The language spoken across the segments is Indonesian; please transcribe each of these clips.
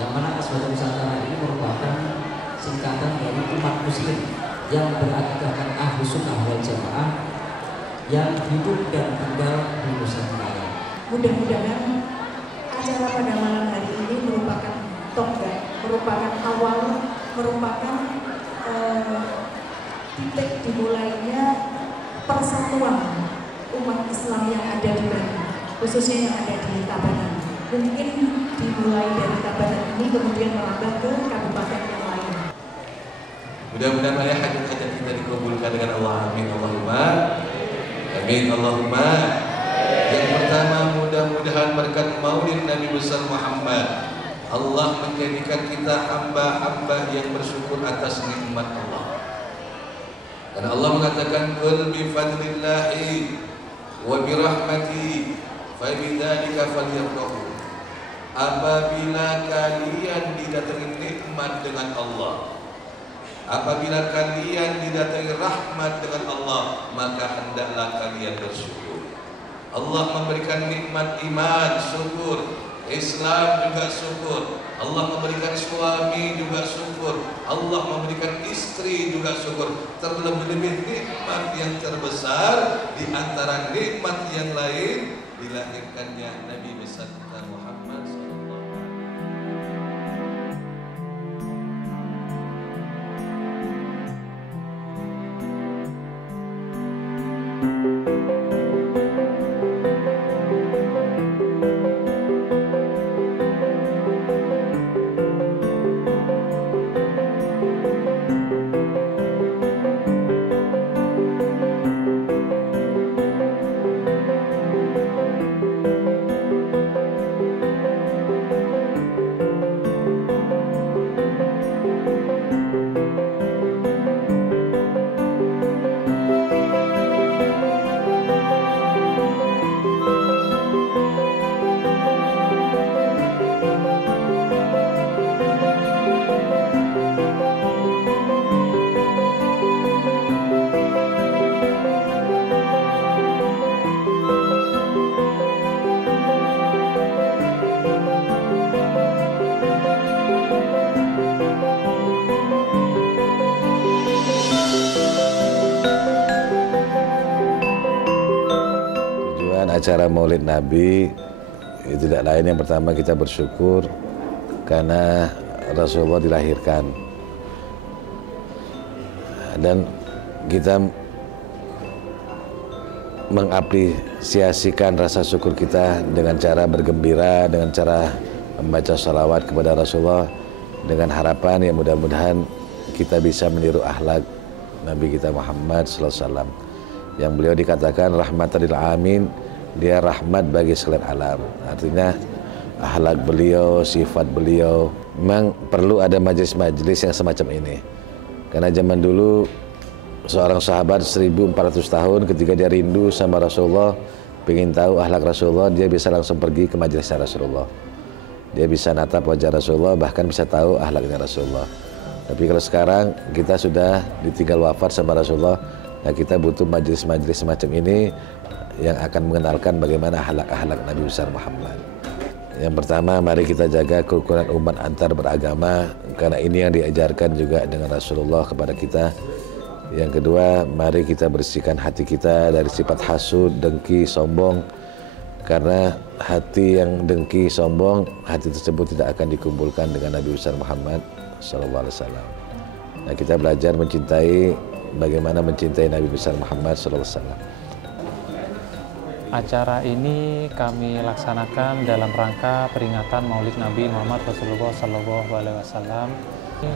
yang mana Aswaja Nusantara ini merupakan singkatan dari umat muslim yang beragama Ahlus Sunnah wal Jamaah yang hidup dan tinggal di Nusantara. Mudah-mudahan acara pada malam hari ini merupakan tonggak, merupakan awal, merupakan titik dimulainya persatuan umat Islam yang ada di Bali, khususnya yang ada di Tabanan. Mungkin dimulai dari Tabanan ini kemudian merambah ke kabupaten yang lain. Mudah-mudahan ya hajat-hajat kita dikabulkan dengan Allah. Amin Allahumma. Amin Allahumma. Yang pertama, mudah-mudahan berkat Maulid Nabi besar Muhammad, Allah menjadikan kita hamba-hamba yang bersyukur atas nikmat Allah. Dan Allah mengatakan, "Qul bi fadlillahi wa bi rahmatihi fa bidzalika falyafrahu." Apabila kalian didatangi nikmat dengan Allah, apabila kalian didatangi rahmat dengan Allah, maka hendaklah kalian bersyukur. Allah memberikan nikmat iman, syukur. Islam juga syukur. Allah memberikan suami juga syukur. Allah memberikan istri juga syukur. Terlebih-lebih nikmat yang terbesar di antara nikmat yang lain, dilahirkannya Nabi besar kita Muhammad SAW. Acara Maulid Nabi itu tidak lain, yang pertama kita bersyukur karena Rasulullah dilahirkan, dan kita mengapresiasikan rasa syukur kita dengan cara bergembira, dengan cara membaca salawat kepada Rasulullah, dengan harapan yang mudah-mudahan kita bisa meniru akhlak Nabi kita Muhammad SAW, yang beliau dikatakan rahmatan lil alamin. Dia rahmat bagi sekalian alam. Artinya akhlak beliau, sifat beliau, memang perlu ada majelis-majelis yang semacam ini. Karena zaman dulu seorang sahabat 1400 tahun ketika dia rindu sama Rasulullah, ingin tahu akhlak Rasulullah, dia bisa langsung pergi ke majelisnya Rasulullah. Dia bisa natap wajah Rasulullah, bahkan bisa tahu akhlaknya Rasulullah. Tapi kalau sekarang kita sudah ditinggal wafat sama Rasulullah, nah kita butuh majelis-majelis semacam ini yang akan mengenalkan bagaimana akhlak-akhlak Nabi besar Muhammad. Yang pertama, mari kita jaga kerukunan umat antar beragama, karena ini yang diajarkan juga dengan Rasulullah kepada kita. Yang kedua, mari kita bersihkan hati kita dari sifat hasud, dengki, sombong, karena hati yang dengki, sombong, hati tersebut tidak akan dikumpulkan dengan Nabi besar Muhammad SAW. Nah, kita belajar mencintai, bagaimana mencintai Nabi besar Muhammad SAW. Acara ini kami laksanakan dalam rangka peringatan Maulid Nabi Muhammad Rasulullah SAW.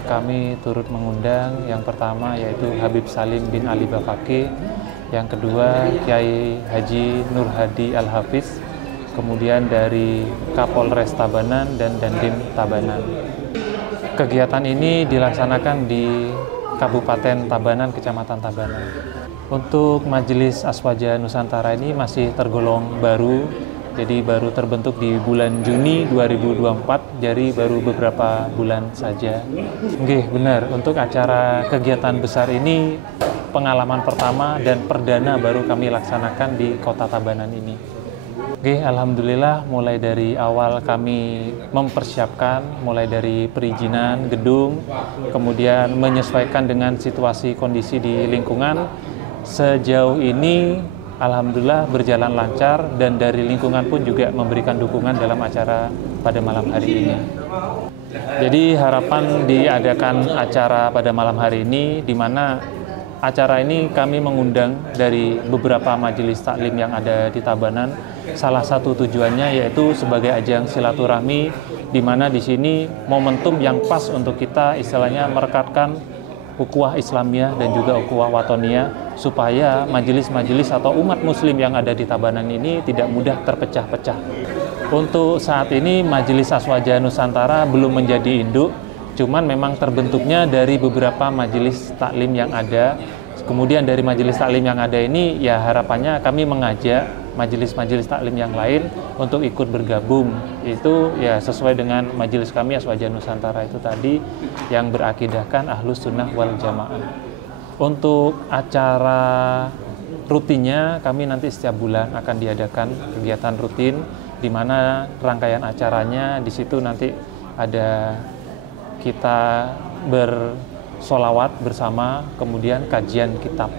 Kami turut mengundang yang pertama yaitu Habib Salim bin Ali Bafaki, yang kedua Kiai Haji Nur Hadi Al-Hafiz, kemudian dari Kapolres Tabanan dan Dandim Tabanan. Kegiatan ini dilaksanakan di Kabupaten Tabanan, Kecamatan Tabanan. Untuk Majelis Aswaja Nusantara ini masih tergolong baru, jadi baru terbentuk di bulan Juni 2024, jadi baru beberapa bulan saja. Nggih, benar, untuk acara kegiatan besar ini pengalaman pertama dan perdana baru kami laksanakan di Kota Tabanan ini. Oke, alhamdulillah mulai dari awal kami mempersiapkan, mulai dari perizinan gedung, kemudian menyesuaikan dengan situasi kondisi di lingkungan. Sejauh ini alhamdulillah berjalan lancar dan dari lingkungan pun juga memberikan dukungan dalam acara pada malam hari ini. Jadi harapan diadakan acara pada malam hari ini, di mana acara ini kami mengundang dari beberapa majelis taklim yang ada di Tabanan. Salah satu tujuannya yaitu sebagai ajang silaturahmi, di mana di sini momentum yang pas untuk kita istilahnya merekatkan ukhuwah Islamiyah dan juga ukhuwah Watoniyah, supaya majelis-majelis atau umat muslim yang ada di Tabanan ini tidak mudah terpecah-pecah. Untuk saat ini Majelis Aswaja Nusantara belum menjadi induk, cuman memang terbentuknya dari beberapa majelis taklim yang ada. Kemudian dari majelis taklim yang ada ini, ya harapannya kami mengajak majelis-majelis taklim yang lain untuk ikut bergabung. Itu ya sesuai dengan majelis kami Aswaja Nusantara itu tadi, yang berakidahkan Ahlus Sunnah wal Jamaah. Untuk acara rutinnya, kami nanti setiap bulan akan diadakan kegiatan rutin, di mana rangkaian acaranya di situ nanti ada kita bersolawat bersama, kemudian kajian kitab.